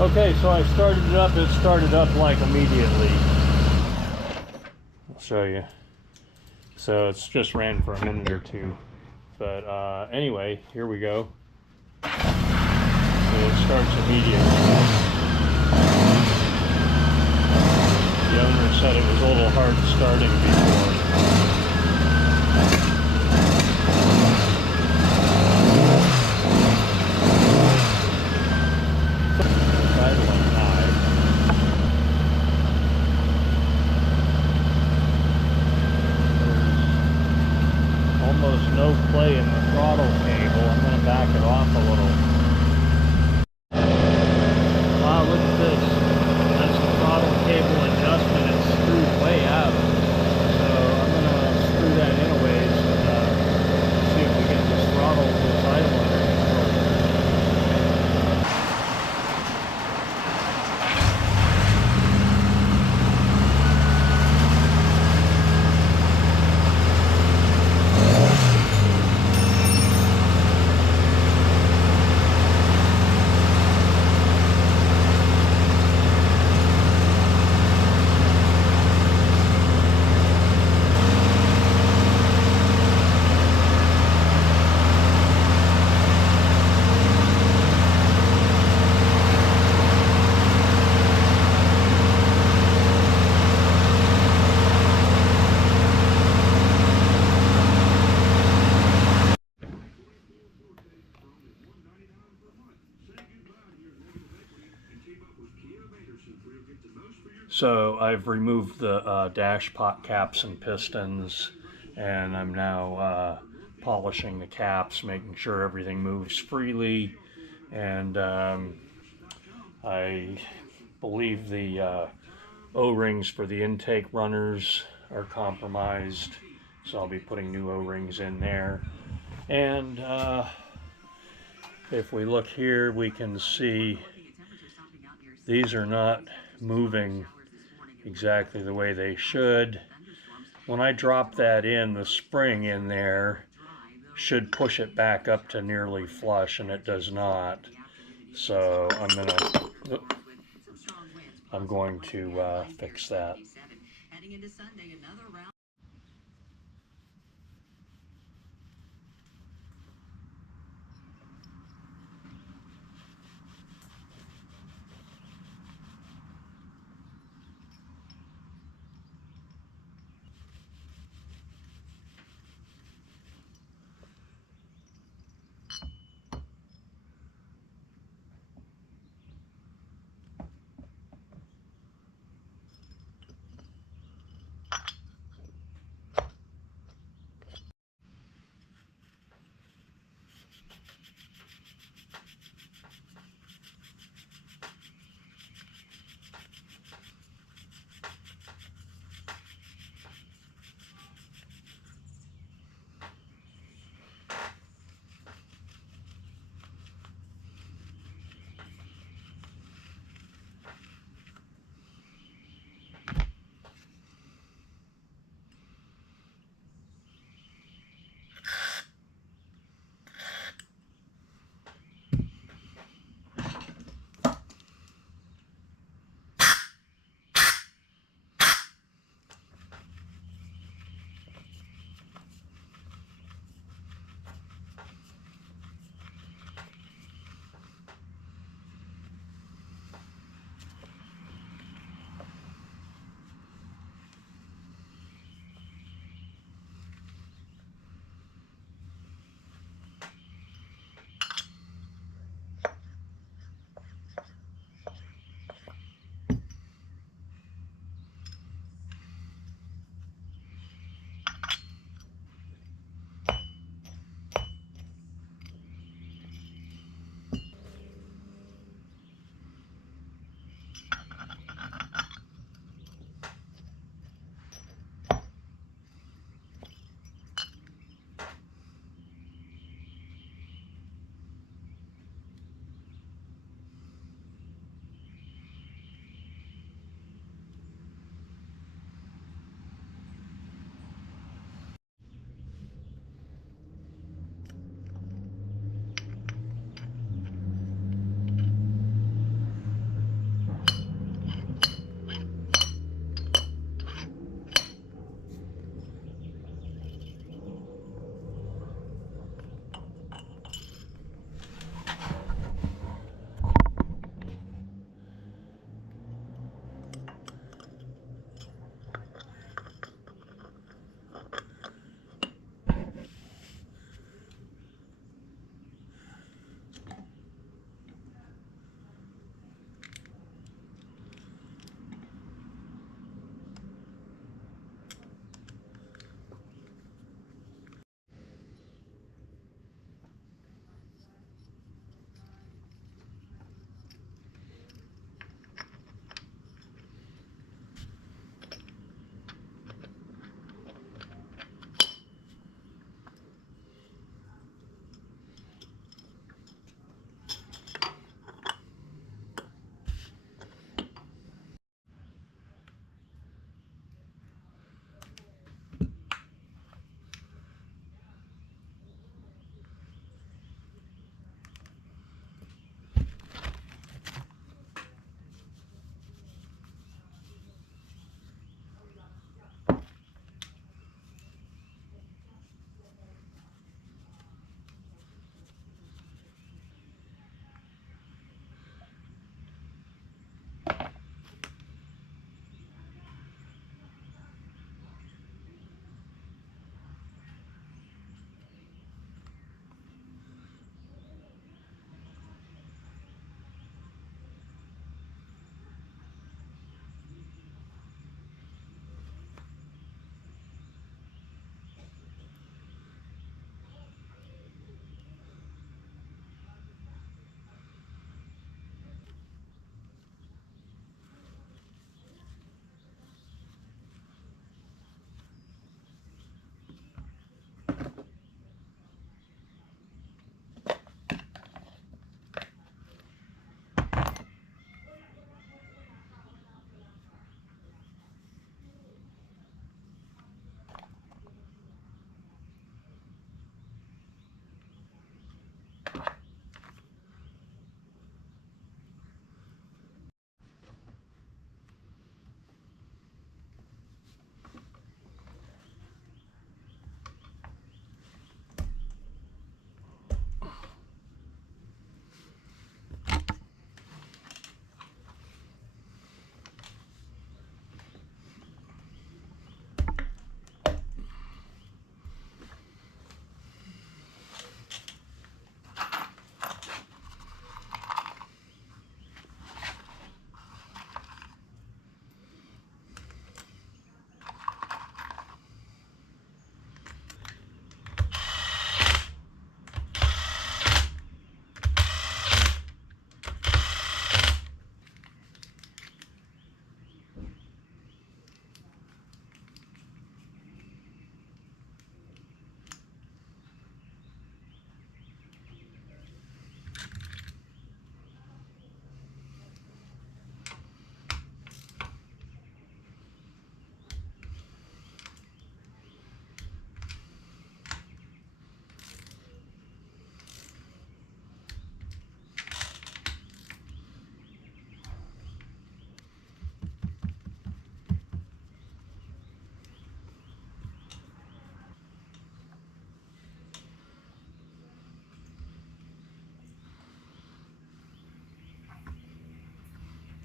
Okay, so I started it up. It started up like immediately. I'll show you. So it's just ran for a minute or two. But anyway, here we go. So it starts immediately. The owner said it was a little hard starting before. Almost no play in the throttle cable. I'm going to back it off a little. Wow, look at this. That's the throttle cable adjustment. It's screwed way out. So I'm going to screw that in a ways and see if we get this throttle to its idle under control. So I've removed the dash pot caps and pistons, and I'm now polishing the caps, making sure everything moves freely, and I believe the O-rings for the intake runners are compromised, so I'll be putting new O-rings in there. And if we look here, we can see these are not moving exactly the way they should. When I drop that in, the spring in there should push it back up to nearly flush, and it does not. So I'm going to fix that.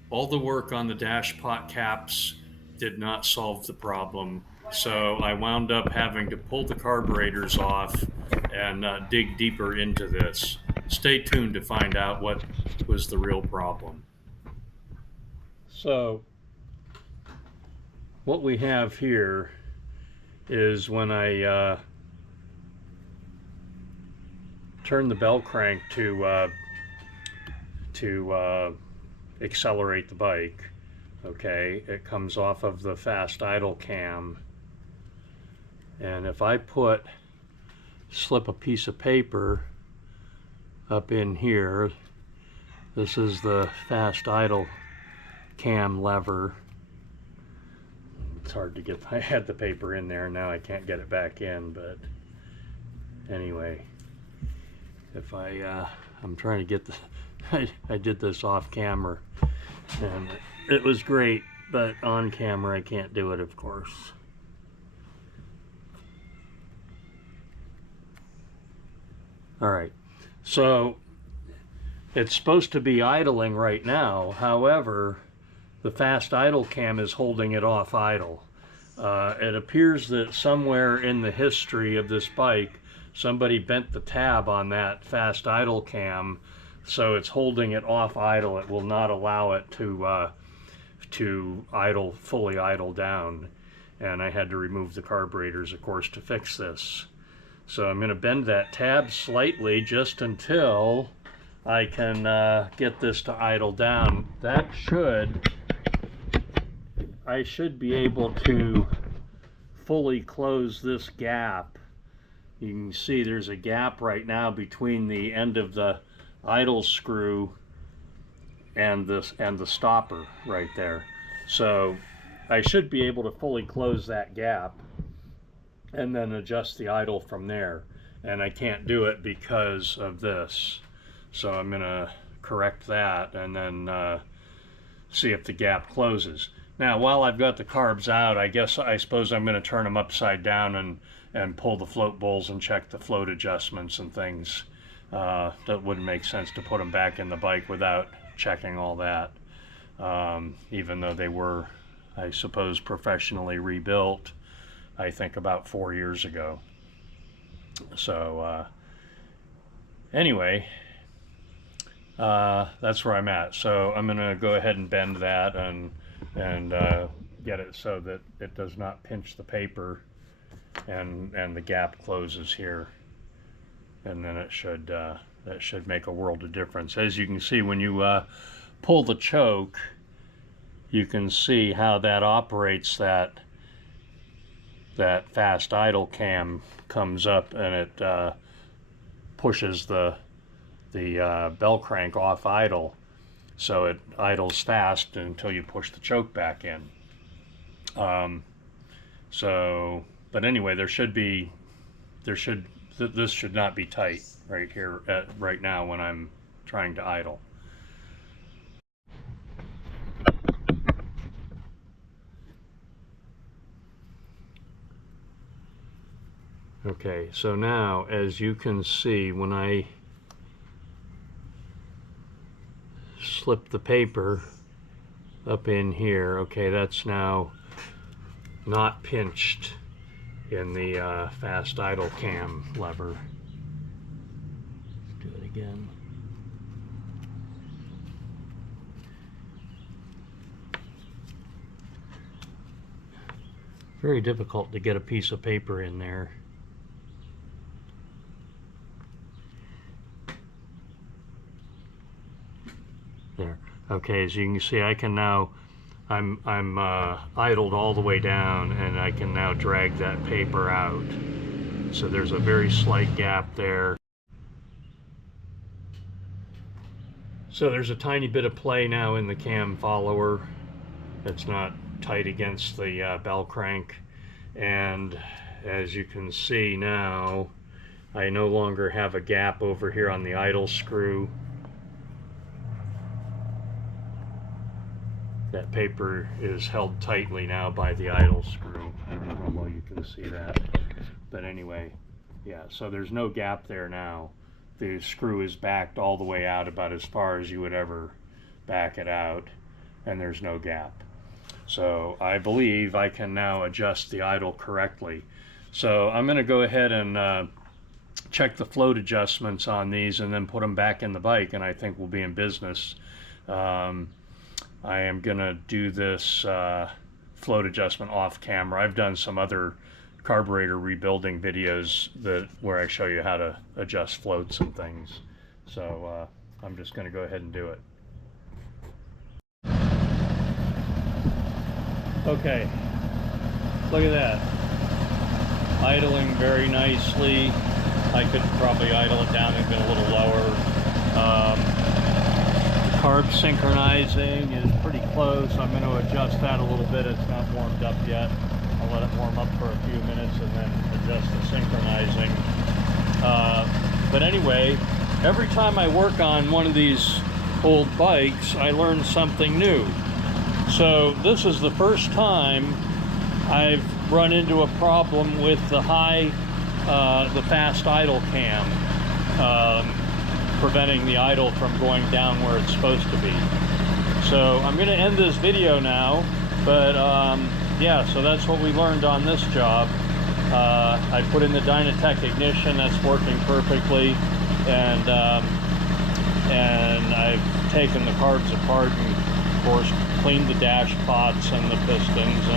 All the work on the dash pot caps did not solve the problem, so I wound up having to pull the carburetors off and dig deeper into this. Stay tuned to find out what was the real problem. So what we have here is when I turn the bell crank to accelerate the bike. Okay, it comes off of the fast idle cam, and if I slip a piece of paper up in here, this is the fast idle cam lever. It's hard to get, I had the paper in there, now I can't get it back in, but anyway, if I'm trying to get the I did this off camera and it was great, but on camera I can't do it, of course. Alright, so it's supposed to be idling right now. However, the fast idle cam is holding it off idle. It appears that somewhere in the history of this bike, somebody bent the tab on that fast idle cam, so it's holding it off idle. It will not allow it to fully idle down. And I had to remove the carburetors, of course, to fix this. So I'm going to bend that tab slightly just until I can get this to idle down. I should be able to fully close this gap. You can see there's a gap right now between the end of the idle screw and the stopper right there. So I should be able to fully close that gap and then adjust the idle from there. And I can't do it because of this. So I'm going to correct that and then see if the gap closes. Now, while I've got the carbs out, I suppose I'm going to turn them upside down and pull the float bowls and check the float adjustments and things. That wouldn't make sense to put them back in the bike without checking all that. Even though they were, I suppose, professionally rebuilt, I think about 4 years ago. So anyway, that's where I'm at. So I'm going to go ahead and bend that and get it so that it does not pinch the paper and the gap closes here. And then it should that should make a world of difference. As you can see, when you pull the choke, you can see how that operates. That fast idle cam comes up and it pushes the bell crank off idle, so it idles fast until you push the choke back in. But anyway, this should not be tight right here right now when I'm trying to idle. Okay, so now as you can see, when I slip the paper up in here, okay, that's now not pinched in the fast idle cam lever. Let's do it again. Very difficult to get a piece of paper in there. There. Okay, as you can see, I can now, I'm idled all the way down, and I can now drag that paper out. So there's a very slight gap there. So there's a tiny bit of play now in the cam follower. It's not tight against the bell crank. And as you can see now, I no longer have a gap over here on the idle screw. That paper is held tightly now by the idle screw. I don't know how well you can see that, but anyway, yeah, so there's no gap there now. The screw is backed all the way out, about as far as you would ever back it out. and there's no gap. So I believe I can now adjust the idle correctly. So I'm going to go ahead and check the float adjustments on these and then put them back in the bike, and I think we'll be in business. I am going to do this float adjustment off camera. I've done some other carburetor rebuilding videos where I show you how to adjust floats and things. So I'm just going to go ahead and do it. Okay, look at that. Idling very nicely. I could probably idle it down even a little lower. Carb synchronizing is pretty close. I'm going to adjust that a little bit. It's not warmed up yet. I'll let it warm up for a few minutes and then adjust the synchronizing. But anyway, every time I work on one of these old bikes, I learn something new. So this is the first time I've run into a problem with the fast idle cam, preventing the idle from going down where it's supposed to be. So I'm going to end this video now, but yeah, so that's what we learned on this job. I put in the Dynatech ignition, that's working perfectly, and I've taken the carbs apart and of course cleaned the dash pots and the pistons,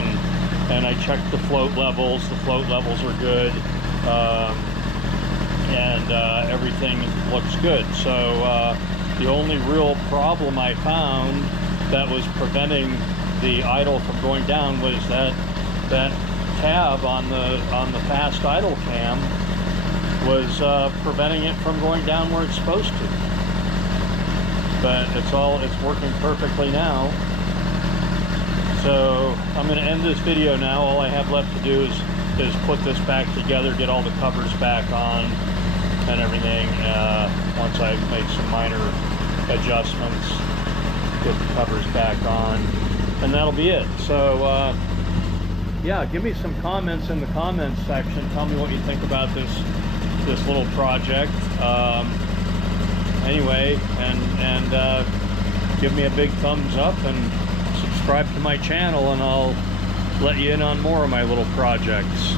and I checked the float levels. The float levels are good, and everything looks good. So the only real problem I found that was preventing the idle from going down was that tab on the fast idle cam was preventing it from going down where it's supposed to. But it's working perfectly now. So I'm going to end this video now. All I have left to do is put this back together, get all the covers back on and everything. Once I make some minor adjustments, get the covers back on, and that'll be it. So yeah, give me some comments in the comments section. Tell me what you think about this little project. Anyway, and give me a big thumbs up and subscribe to my channel, and I'll let you in on more of my little projects.